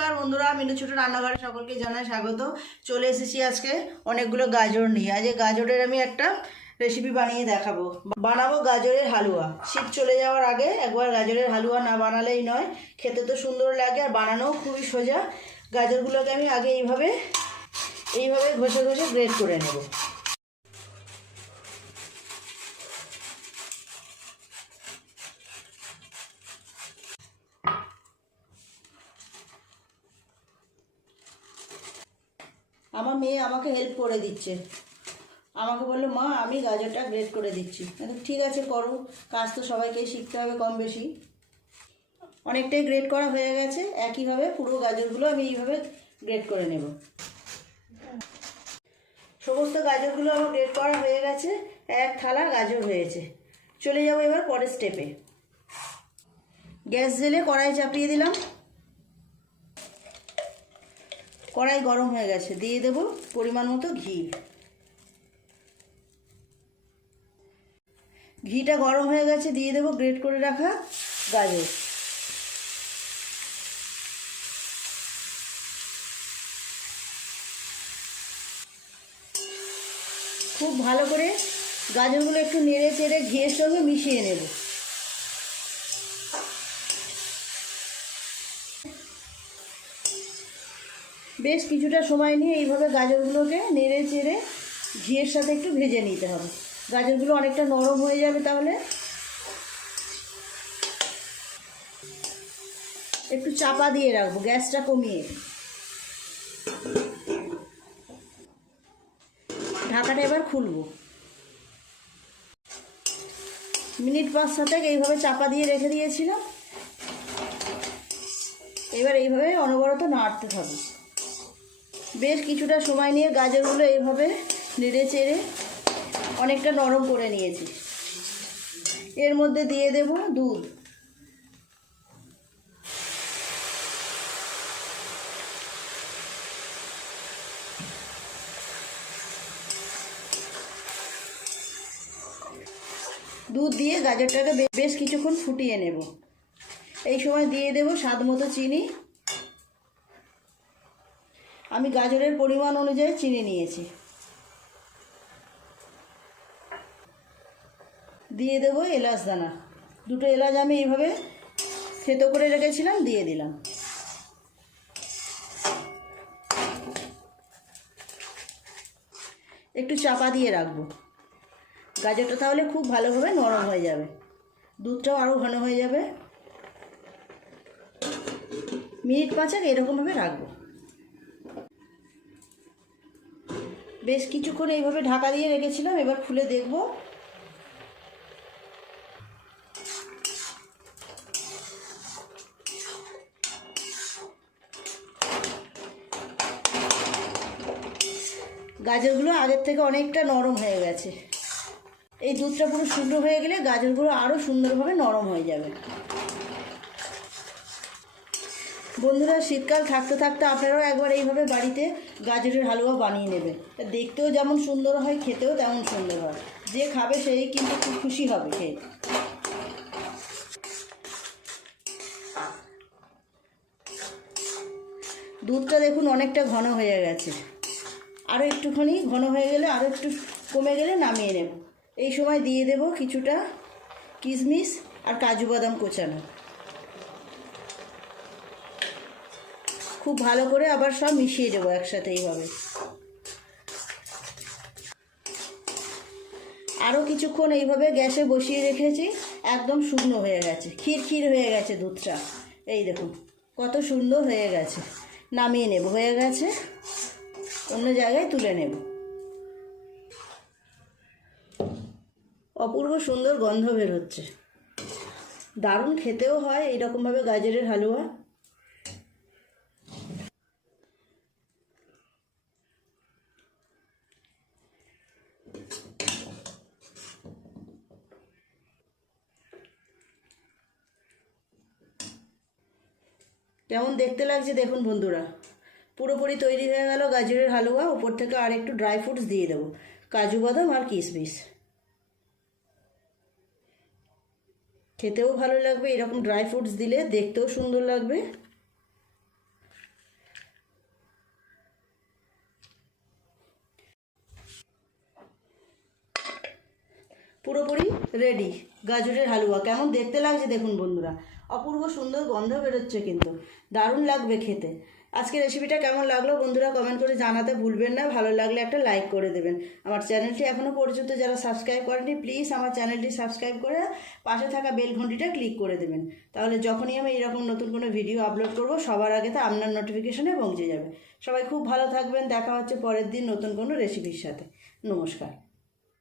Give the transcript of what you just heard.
নমস্কার বন্ধুরা, মিনু ছোট রান্নাঘরে সকলকে জানাই স্বাগত। চলে এসেছি আজকে অনেকগুলো গাজর নিয়ে। আজ গাজরের আমি একটা রেসিপি বানিয়ে দেখাবো। বানাবো গাজরের হালুয়া। শীত চলে যাওয়ার আগে একবার গাজরের হালুয়া না বানালেই নয়। খেতে তো সুন্দর লাগে আর বানানোও খুবই সোজা। গাজরগুলোকে আমি আগে এইভাবে ঘষে ঘষে গ্রেট করে নেব। আমার মেয়ে আমাকে হেল্প করে দিচ্ছে। আমাকে বললো, মা আমি গাজরটা গ্রেট করে দিচ্ছি। ঠিক আছে করো, কাজ তো সবাইকেই শিখতে হবে কম বেশি। অনেকটাই গ্রেট করা হয়ে গেছে। একইভাবে পুরো গাজরগুলো আমি এইভাবে গ্রেট করে নেব। সমস্ত গাজরগুলো আমার গ্রেট করা হয়ে গেছে। এক থালা গাজর হয়েছে। চলে যাবো এবার পরের স্টেপে। গ্যাস জেলে কড়াই চাপিয়ে দিলাম। কড়াই গরম হয়ে গেছে, দিয়ে দেব পরিমাণ মতো ঘি। ঘিটা গরম হয়ে গেছে, দিয়ে দেব গ্রেট করে রাখা গাজর। খুব ভালো করে গাজরগুলো একটু নেড়ে চেড়ে ঘিয়ের সঙ্গে মিশিয়ে নেব। বেশ কিছুটা সময় নিয়ে এইভাবে গাজরগুলোকে নেড়ে চেড়ে ঘিয়ের সাথে একটু ভেজে নিতে হবে। গাজরগুলো অনেকটা নরম হয়ে যাবে। তাহলে একটু চাপা দিয়ে রাখবো, গ্যাসটা কমিয়ে। ঢাকাটা এবার খুলবো। মিনিট 5-7 এইভাবে চাপা দিয়ে রেখে দিয়েছিলাম। এবার এইভাবে অনবরত নাড়তে থাকবো। বেশ কিছুটা সময় নিয়ে গাজরগুলো এইভাবে নেড়ে চেড়ে অনেকটা নরম করে নিয়েছি। এর মধ্যে দিয়ে দেব দুধ। দুধ দিয়ে গাজরটাকে বেশ কিছুক্ষণ ফুটিয়ে নেব। এই সময় দিয়ে দেব স্বাদ মতো চিনি। আমি গাজরের পরিমাণ অনুযায়ী চিনি নিয়েছি। দিয়ে দেব এলাচ দানা। 2টো এলাচ আমি এইভাবে থেতো করে রেখেছিলাম, দিয়ে দিলাম। একটু চাপা দিয়ে রাখবো। গাজরটা তাহলে খুব ভালোভাবে নরম হয়ে যাবে, দুধটাও আরও ঘন হয়ে যাবে। মিনিট 5 এরকমভাবে রাখবো। বেশ কিছুক্ষণ এইভাবে ঢাকা দিয়ে রেখেছিলাম। এবার খুলে দেখব। গাজরগুলো আগের থেকে অনেকটা নরম হয়ে গেছে। এই দুধটা পুরো শুকনো হয়ে গেলে গাজরগুলো আরও সুন্দরভাবে নরম হয়ে যাবে। বন্ধুরা, শীতকাল থাকতে থাকতে আপনারাও একবার এইভাবে বাড়িতে গাজরের হালুয়া বানিয়ে নেবেন। দেখতেও যেমন সুন্দর হয়, খেতেও তেমন সুন্দর হয়। যে খাবে সেই কিন্তু খুব খুশি হবে খেয়ে। দুধটা দেখুন অনেকটা ঘন হয়ে গেছে। আরও একটুখানি ঘন হয়ে গেলে, আরও একটু কমে গেলে নামিয়ে নেব। এই সময় দিয়ে দেব কিছুটা কিশমিশ আর কাজু বাদাম কোচানো। খুব ভালো করে আবার সব মিশিয়ে দেবো একসাথে এইভাবে। আরও কিছুক্ষণ এইভাবে গ্যাসে বসিয়ে রেখেছি। একদম শুকনো হয়ে গেছে, ক্ষীর ক্ষীর হয়ে গেছে দুধটা। এই দেখুন কত সুন্দর হয়ে গেছে। নামিয়ে নেব। হয়ে গেছে, অন্য জায়গায় তুলে নেব। অপূর্ব সুন্দর গন্ধ বের হচ্ছে। দারুণ খেতেও হয় এইরকমভাবে গাজরের হালুয়া। কেমন দেখতে লাগছে দেখুন বন্ধুরা। পুরোপুরি তৈরি হয়ে গেল গাজরের হালুয়া। উপর থেকে আর একটু ড্রাই ফ্রুটস দিয়ে দেবো, কাজু বাদাম আর কিশমিশ। খেতেও ভালো লাগবে, এরকম ড্রাই ফ্রুটস দিলে দেখতেও সুন্দর লাগবে। পুরোপুরি রেডি গাজরের হালুয়া। কেমন দেখতে লাগছে দেখুন বন্ধুরা, অপূর্ব সুন্দর গন্ধ বেরোচ্ছে, কিন্তু দারুণ লাগবে খেতে। আজকে রেসিপিটা কেমন লাগলো বন্ধুরা কমেন্ট করে জানাতে ভুলবেন না। ভালো লাগলে একটা লাইক করে দেবেন। আমার চ্যানেলটি এখনও পর্যন্ত যারা সাবস্ক্রাইব করেনি প্লিজ আমার চ্যানেলটি সাবস্ক্রাইব করে পাশে থাকা বেল ঘন্টিটা ক্লিক করে দেবেন। তাহলে যখনই আমি এরকম নতুন কোনো ভিডিও আপলোড করব সবার আগে তা আপনার নোটিফিকেশনে পৌঁছে যাবে। সবাই খুব ভালো থাকবেন। দেখা হচ্ছে পরের দিন নতুন কোনো রেসিপির সাথে। নমস্কার।